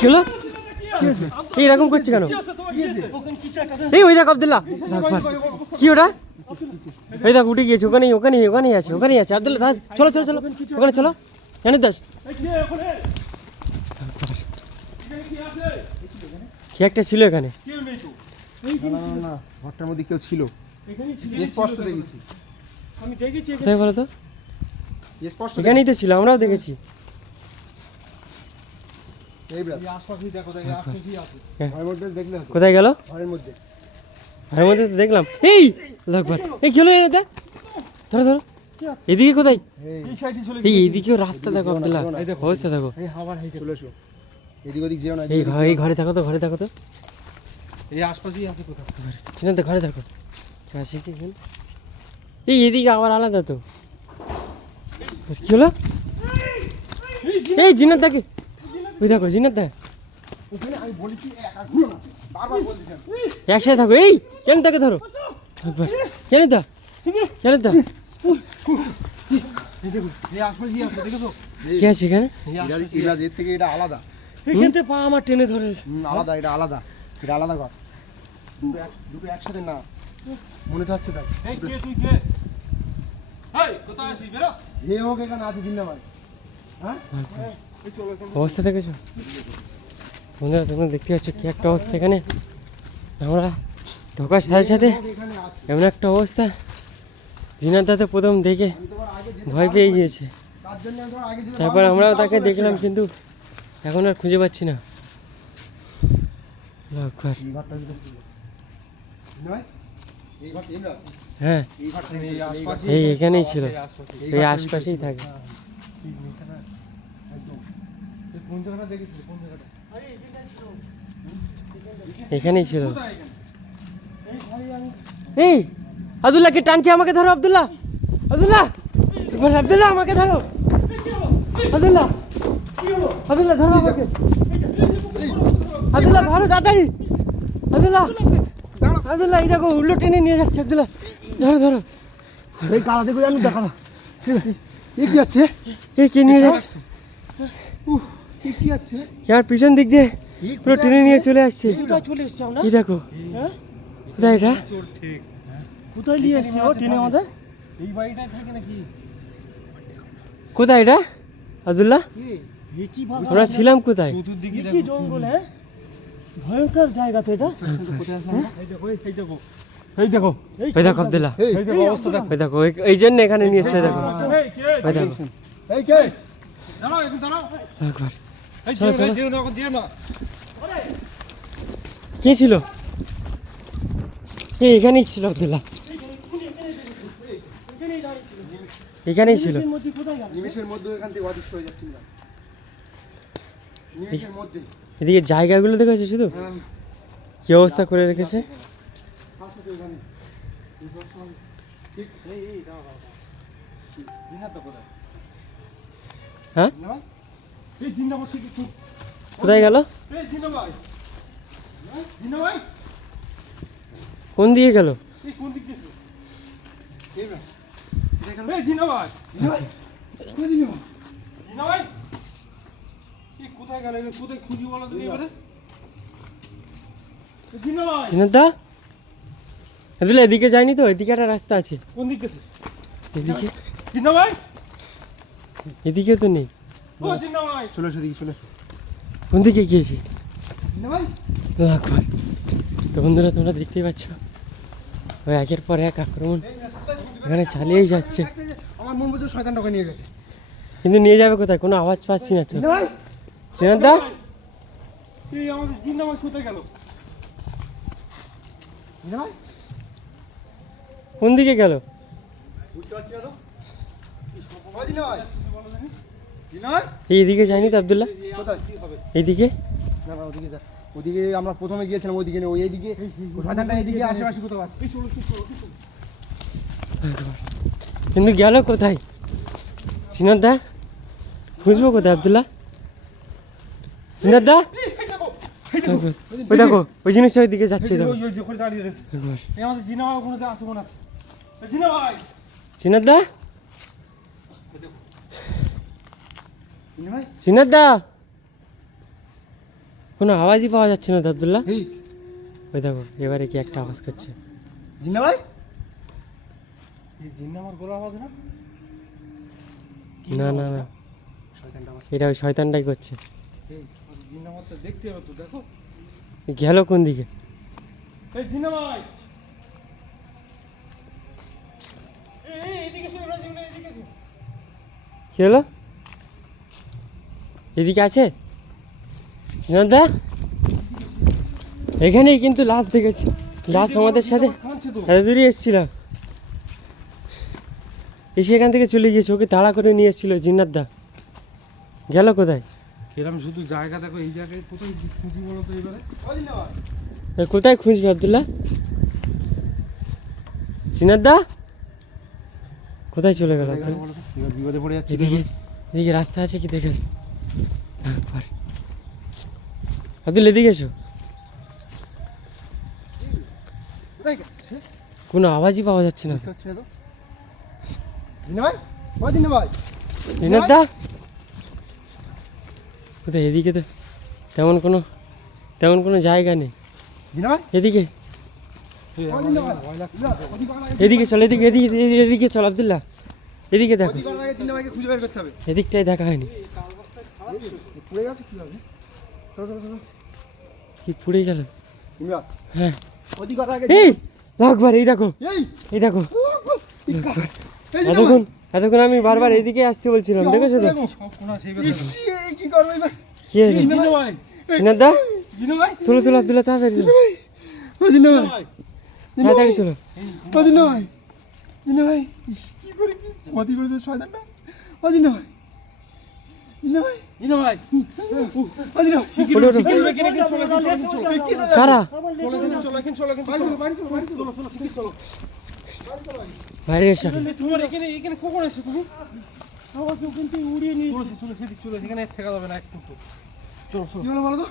কি হলো? এইরকম করছে কেন? এই ওই দেখ আব্দুল্লাহ, কি ওটা? এই দেখ উঠে গিয়েছে, ওখানেই আছে আব্দুল্লাহ। চলো চলো চলো, ওখানে চলো। জানিস দাস কি একটা ছিল এখানে? না, ঘরটার মধ্যে কেউ ছিল, স্পষ্ট দেখেছি। কোথায় বলো তো? এখানেই তো ছিল, আমরাও দেখেছি। কোথায় গেল? ঘরের মধ্যে তো দেখলাম। এই লাগবার, এই গেল এনে দেখ, ধরো ধরো। এদিকে কোথায়? এই এইদিকেও রাস্তা দেখো আব্দুল্লাহ, অবস্থা দেখো। এই ঘরে থাকো তো, ঘরে থাকো তো, এই আশপাশেই আছে কোথাও। চিনেন তো, ঘরে থাকো। এই এদিকে আবার আলাদা তো। কি হলো? এই জিনাত দাকে, ওই দেখো জিনাত দা, একসাথে থাকো। এই কেন তাকে ধরো, কেন দা, কেন দা কি আছে এখানে? এটা আলাদা, এখান থেকে পা আমার টেনে ধরেছে। আলাদা, এটা আলাদা, এটা আলাদা ঘর। দুটো একসাথে না, মনে তো হচ্ছে তাই। যে হোক এখানে আছে জিন্দাবাদ। হ্যাঁ, অবস্থা দেখেছো বন্ধুরা? তোমরা দেখতে পাচ্ছ কি একটা অবস্থা এখানে। আমরা ঢোকার সাথে সাথে এমন একটা অবস্থা, জিনাত দাতে প্রথম দেখে ভয় পেয়ে গিয়েছে। তারপর আমরাও তাকে দেখলাম, কিন্তু এখন আর খুঁজে পাচ্ছি না। হ্যাঁ, এই এখানেই ছিল, এই আশপাশেই থাকে। এখানেই ছিল। এই আব্দুল্লাহকে টানছে, আমাকে ধরো আব্দুল্লাহ, আব্দুল্লাহ, আব্দুল্লাহ আমাকে ধরো, আব্দুল্লাহ, আব্দুল্লাহ ধরো আমাকে, আব্দুল্লাহ ধরো তাড়াতাড়ি, আব্দুল্লাহ, আব্দুল্লাহ এই দেখো উল্টো টেনে নিয়ে যাচ্ছে, আব্দুল্লাহ ধরো ধরো। এই কালা দেখো জানো, দেখা না এ কি আছে, এ কে নিয়ে যাচ্ছে? কি আছে ইয়ার পিছন দিক দিয়ে পুরো টেনে নিয়ে চলে আসছে। এই দেখো, কোথায় এটা? কোথায় নিয়ে এসেছে ও টেনে আমাদের? এই বাড়িটায় থাকে নাকি? কোথায় এটা আব্দুল্লাহ? আমরা ছিলাম কোথায়? কি জঙ্গল, হ্যাঁ ভয়ঙ্কর জায়গা তো এটা। এই দেখো, ওই দেখো আব্দুল্লাহ, ওই দেখো, এই জন্য এখানে নিয়ে এসছে। দেখো ওই দেখো, এই কে? একবার চলো চলো। কে ছিল? এখানেই ছিল আব্দুল্লাহ, এখানেই ছিল। নিমেষের মধ্যে এখান থেকে অদৃশ্য হয়ে যাচ্ছিলাম, নিমেষের মধ্যে। এদিকে জায়গাগুলো দেখেছো শুধু কি অবস্থা করে রেখেছে। হ্যাঁ, কোথায় গেল? কোন দিকে গেল? চিন্তা আব্দুল্লাহ এদিকে যায়নি তো, এদিকে একটা রাস্তা আছে। কোন দিকে? এদিকে, ভাই এদিকে তো নেই। চলে এসো, দিকে চলে এসো। কোন দিকে গিয়েছি? ভাই তো বন্ধুরা তোমরা দেখতেই পাচ্ছ, ওই একের পর এক আক্রমণ এখানে চালিয়েই যাচ্ছে। আমার মন বুঝে শয়তানটাকে নিয়ে গেছে, কিন্তু নিয়ে যাবে কোথায়? কোনো আওয়াজ পাচ্ছি না। চিনাদা এই আমাদের জিন্দাবাদ কোথায় গেল? কোন দিকে গেল? এইদিকে যায়নি তো আব্দুল্লাহ? এইদিকে ওদিকে আমরা প্রথমে গিয়েছিলাম, ওইদিকে ওই এইদিকে শয়তানটা এইদিকে আশেপাশে কোথাও আছে। কিন্তু গেল কোথায়? চিনাদা খুঁজবো কোথায় আব্দুল্লাহ? চিনাদা ওই দেখো, ওই জিনিসটার দিকে যাচ্ছে। চিনাদা, চিনাদা কোনো আওয়াজই পাওয়া যাচ্ছে না তো আব্দুল্লাহ। এই ওই দেখো এবারে কি একটা আওয়াজ করছে। জিন্না ভাই এই জিন্না আমার গলা আওয়াজ না? না না না, শয়তানটা আওয়াজ। এটা ওই শয়তানটাই করছে। এই জিন্না আমার তো দেখতে হবে তো, দেখো। গেল কোন দিকে? এই জিন্না ভাই, এই এদিকে এসো, এদিকে এসো। কি হলো? এদিকে আছে জিনাদা? এখানেই কিন্তু লাশ দেখেছি। লাশ আমাদের সাথে কাঁদছে তো। এত দূরে এসেছিলাম, এসে এখান থেকে চলে গিয়েছে। ওকে তাড়া করে নিয়ে এসেছিল জিন্নাতদা। গেল কোথায়? কেরাম শুধু জায়গা দেখো, এই জায়গায় কোথায় খুঁজি বলো তো এবারে? ও জিন্না ভাই এ কোথায় খুঁজবে আব্দুল্লাহ? জিনাতদা কোথায় চলে গেল? এবার বিপদে পড়ে যাচ্ছে। এদিকে এদিকে রাস্তা আছে কি দেখে একবার। আব্দুল এদিকে এসো। কোথায় গেছে সে? কোনো আওয়াজই পাওয়া যাচ্ছে না। বুঝতে পারছি না তো। জিন্না ভাই, ও জিন্না ভাই, জিনাতদা কোথায়? এদিকে তো তেমন কোনো জায়গা নেই। জিন্না ভাই, এদিকে ও জিন্না ভাই, ওদিকে করার আগে- এদিকে চল, এদিকে এদিকে এদিকে এদিকে চল আব্দুল্লাহ, এদিকে দেখো। ওদিকে করার আগে জিন্না ভাইকে খুঁজে বের করতে হবে। এদিকটাই দেখা হয়নি। পড়ে গেছে কি হবে? চলো চলো চলো। কি পুড়ে গেল? জিন্না, হ্যাঁ ওদিকে করার আগে এই একবার এই দেখো, এই এই দেখো। এই জিন্না এতক্ষণ ভাই, এতক্ষণ আমি বারবার এদিকে আসতে বলছিলাম, দেখেছো তো? সব কোনা সেই ইস, এই কি করবো এবার? কি হয়েছে জিন্না ভাই, জিনাতদা? জিন্না ভাই, তুলো তুলো আব্দুল্লাহ, তাড়াতাড়ি তুলো, ও জিন্না ভাই, ভাই। তাড়াতাড়ি তুলো। ও জিন্না ভাই, জিন্না ভাই, ইস, কি করে কি ক্ষতি করে দিয়েছে শয়তানটা। ও জিন্না ভাই, জিন্না ভাই, জিন্না ভাই, ও জিন্না ভাই, ওঠো, ওঠো। চলো, এখানে চলো, এখানে চলো, এই কি করে? কারা? চলো, এখানে চলো, এখানে চলো, এখানে বাড়ি চলো। চলো, বাড়ি চলো, বাড়ি চলো। চলো, চলো, চলো, চলো। বাইরে এসো। তোমার এখানে কখন এসো তুমি? আমাকে কিন্তু উড়িয়ে নিয়েছে। চলো, চলো, সেদিক চলো, এখানে ঠেকা যাবে না একটু। চলো, চলো। কি হলো বলো তো?